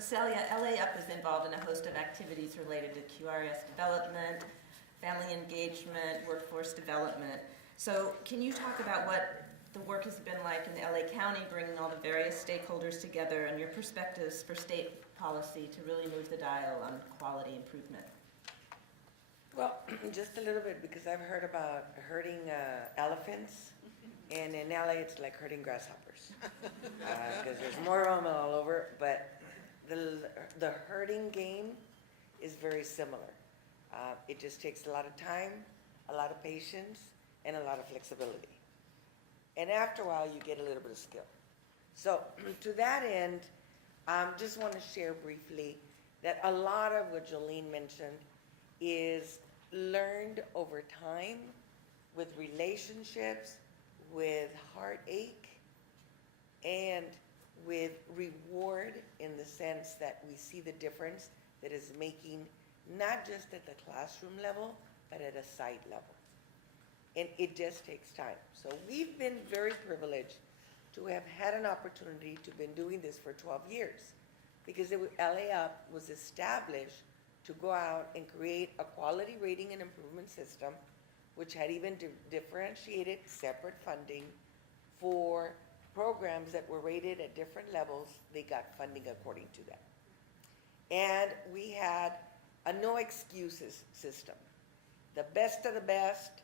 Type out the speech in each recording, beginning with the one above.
Celia, LA Up is involved in a host of activities related to QRS development, family engagement, workforce development. So can you talk about what the work has been like in LA County, bringing all the various stakeholders together, and your perspectives for state policy to really move the dial on quality improvement? Well, just a little bit, because I've heard about herding elephants, and in LA it's like herding grasshoppers, because there's more of them all over, but the herding game is very similar. It just takes a lot of time, a lot of patience, and a lot of flexibility. And after a while, you get a little bit of skill. So to that end, just want to share briefly that a lot of what Jolene mentioned is learned over time with relationships, with heartache, and with reward, in the sense that we see the difference that is making, not just at the classroom level, but at a site level. And it just takes time. So we've been very privileged to have had an opportunity to been doing this for 12 years, because LA Up was established to go out and create a quality rating and improvement system, which had even differentiated separate funding for programs that were rated at different levels. They got funding according to that. And we had a no excuses system. The best of the best,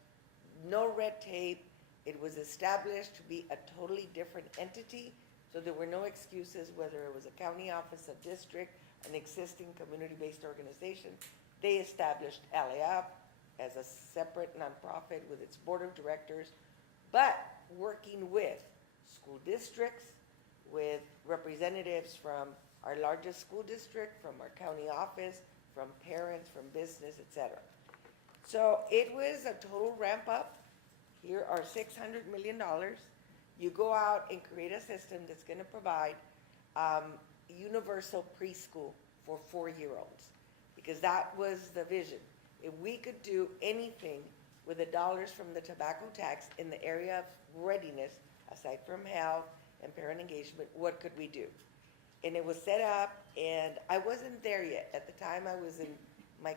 no red tape. It was established to be a totally different entity, so there were no excuses, whether it was a county office, a district, an existing community-based organization. They established LA Up as a separate nonprofit with its board of directors, but working with school districts, with representatives from our largest school district, from our county office, from parents, from business, etc. So it was a total ramp up. Here are $600 million. You go out and create a system that's going to provide universal preschool for 4-year-olds, because that was the vision. If we could do anything with the dollars from the tobacco tax in the area of readiness, aside from health and parent engagement, what could we do? And it was set up, and I wasn't there yet. At the time, I was in my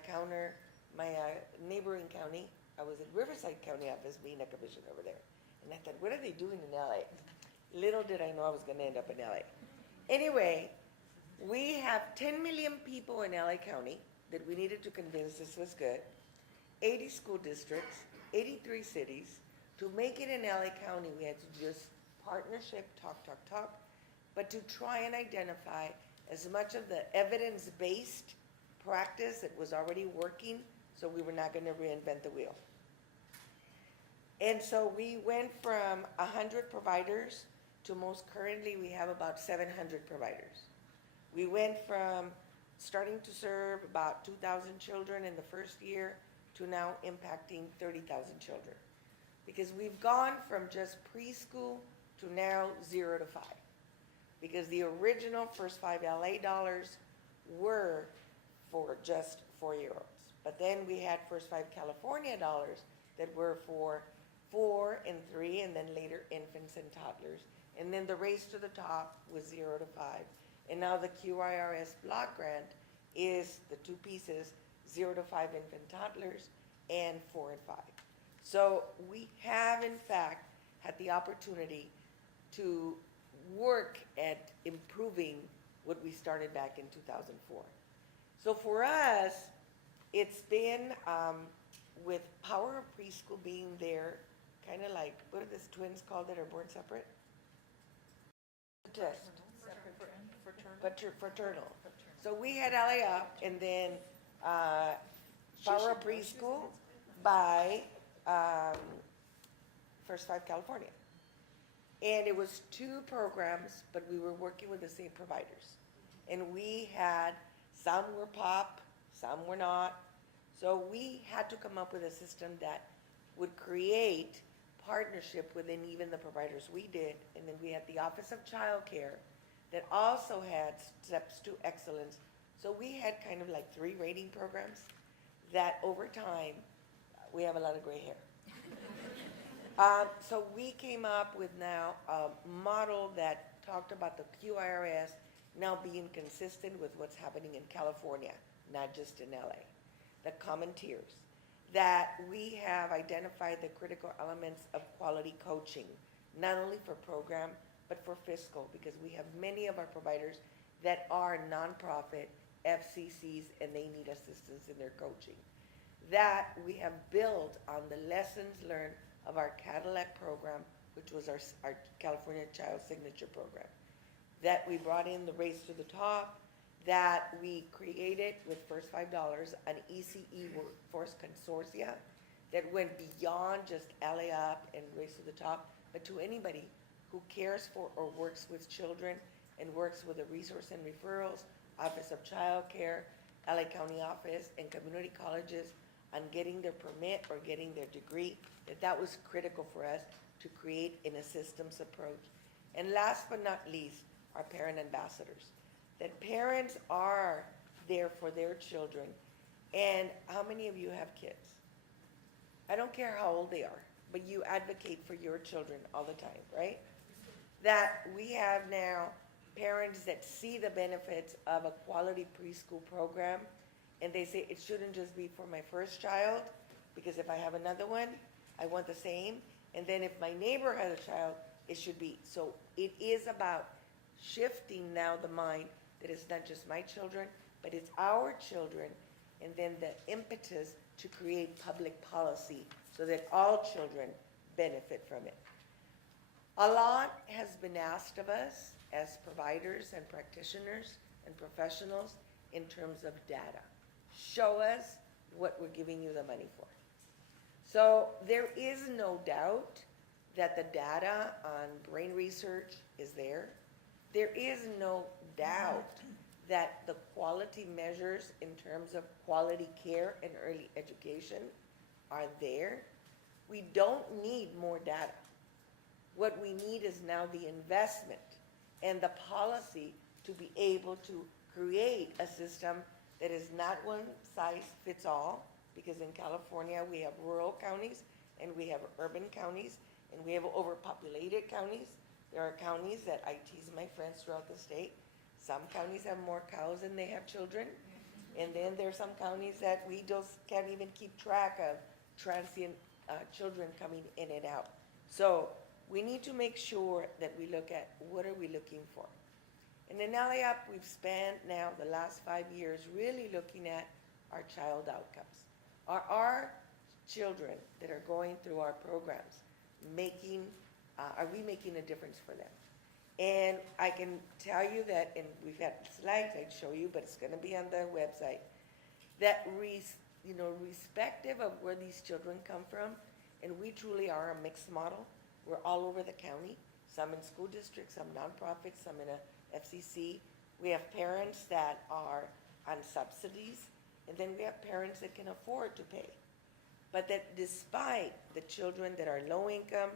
neighboring county. I was in Riverside County office being a commissioner over there. And I thought, what are they doing in LA? Little did I know I was going to end up in LA. Anyway, we have 10 million people in LA County that we needed to convince this was good, 80 school districts, 83 cities. To make it in LA County, we had to just partnership, talk, but to try and identify as much of the evidence-based practice that was already working, so we were not going to reinvent the wheel. And so we went from 100 providers to most currently we have about 700 providers. We went from starting to serve about 2,000 children in the first year to now impacting 30,000 children. Because we've gone from just preschool to now 0 to 5. Because the original first 5 LA dollars were for just 4-year-olds. But then we had first 5 California dollars that were for 4 and 3, and then later infants and toddlers. And then the race to the top was 0 to 5. And now the QIRS block grant is the 2 pieces, 0 to 5 infant toddlers and 4 and 5. So we have, in fact, had the opportunity to work at improving what we started back in 2004. So for us, it's been with Power of Preschool being there, kind of like, what are these twins called that are born separate? The test. Fraternal. So we had LA Up, and then Power of Preschool by First 5 California. And it was 2 programs, but we were working with the same providers. And we had, some were POP, some were not. So we had to come up with a system that would create partnership within even the providers we did. And then we had the Office of Child Care that also had steps to excellence. So we had kind of like 3 rating programs that over time, we have a lot of gray hair. So we came up with now a model that talked about the QIRS now being consistent with what's happening in California, not just in LA. The common tiers, that we have identified the critical elements of quality coaching, not only for program, but for fiscal, because we have many of our providers that are nonprofit FCCs and they need assistance in their coaching. That we have built on the lessons learned of our Cadillac program, which was our California Child Signature Program. That we brought in the Race to the Top, that we created with first $5 an ECE workforce consortia that went beyond just LA Up and Race to the Top, but to anybody who cares for or works with children and works with the Resource and Referrals, Office of Child Care, LA County Office, and community colleges on getting their permit or getting their degree, that was critical for us to create in a systems approach. And last but not least, our parent ambassadors. That parents are there for their children. And how many of you have kids? I don't care how old they are, but you advocate for your children all the time, right? That we have now parents that see the benefits of a quality preschool program, and they say it shouldn't just be for my first child, because if I have another one, I want the same. And then if my neighbor has a child, it should be. So it is about shifting now the mind that it's not just my children, but it's our children, and then the impetus to create public policy so that all children benefit from it. A lot has been asked of us as providers and practitioners and professionals in terms of data. Show us what we're giving you the money for. So there is no doubt that the data on brain research is there. There is no doubt that the quality measures in terms of quality care and early education are there. We don't need more data. What we need is now the investment and the policy to be able to create a system that is not one size fits all, because in California we have rural counties and we have urban counties and we have overpopulated counties. There are counties that I tease my friends throughout the state. Some counties have more cows than they have children. And then there are some counties that we just can't even keep track of transient children coming in and out. So we need to make sure that we look at what are we looking for. And in LAUP, we've spent now the last 5 years really looking at our child outcomes. Are our children that are going through our programs are we making a difference for them? And I can tell you that, and we've had slides I'd show you, but it's gonna be on the website, that respective of where these children come from, and we truly are a mixed model. We're all over the county, some in school districts, some nonprofits, some in a FCC. We have parents that are on subsidies, and then we have parents that can afford to pay. But that despite the children that are low income,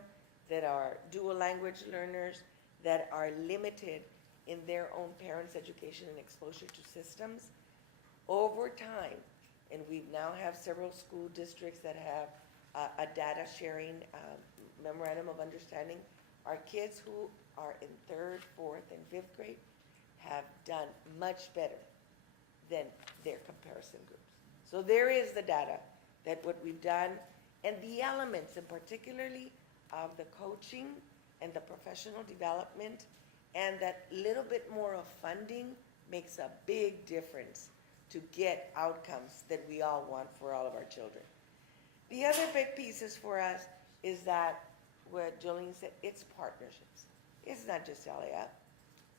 that are dual language learners, that are limited in their own parents' education and exposure to systems, over time, and we now have several school districts that have a data sharing memorandum of understanding, our kids who are in 3rd, 4th, and 5th grade have done much better than their comparison groups. So there is the data that what we've done, and the elements, and particularly of the coaching and the professional development, and that little bit more of funding makes a big difference to get outcomes that we all want for all of our children. The other big pieces for us is that what Jolene said, it's partnerships. It's not just LAUP.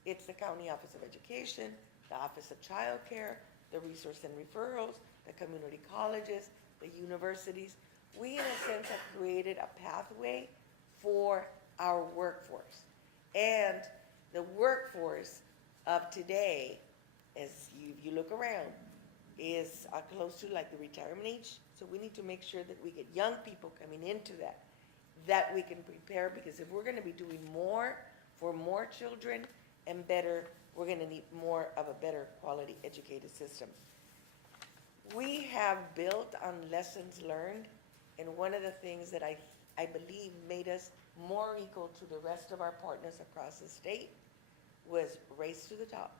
It's the County Office of Education, the Office of Child Care, the Resource and Referrals, the community colleges, the universities. We, in a sense, have created a pathway for our workforce. And the workforce of today, as you look around, is close to like the retirement age. So we need to make sure that we get young people coming into that we can prepare, because if we're gonna be doing more for more children and better, we're gonna need more of a better quality educated system. We have built on lessons learned, and one of the things that I believe made us more equal to the rest of our partners across the state was Race to the Top.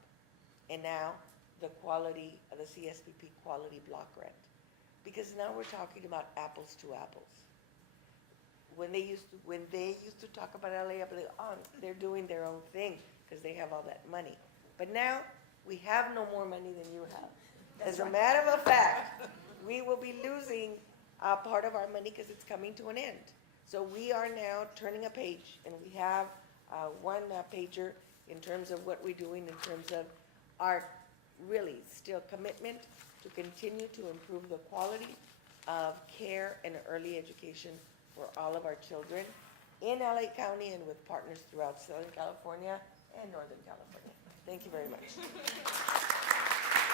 and now the quality, the CSPP quality block grant. Because now we're talking about apples to apples. When they used to talk about LA, I'd be like, oh, they're doing their own thing because they have all that money. But now, we have no more money than you have. As a matter of fact, we will be losing part of our money because it's coming to an end. So we are now turning a page, and we have one pager in terms of what we're doing, in terms of our really still commitment to continue to improve the quality of care and early education for all of our children in LA County and with partners throughout Southern California and Northern California. Thank you very much.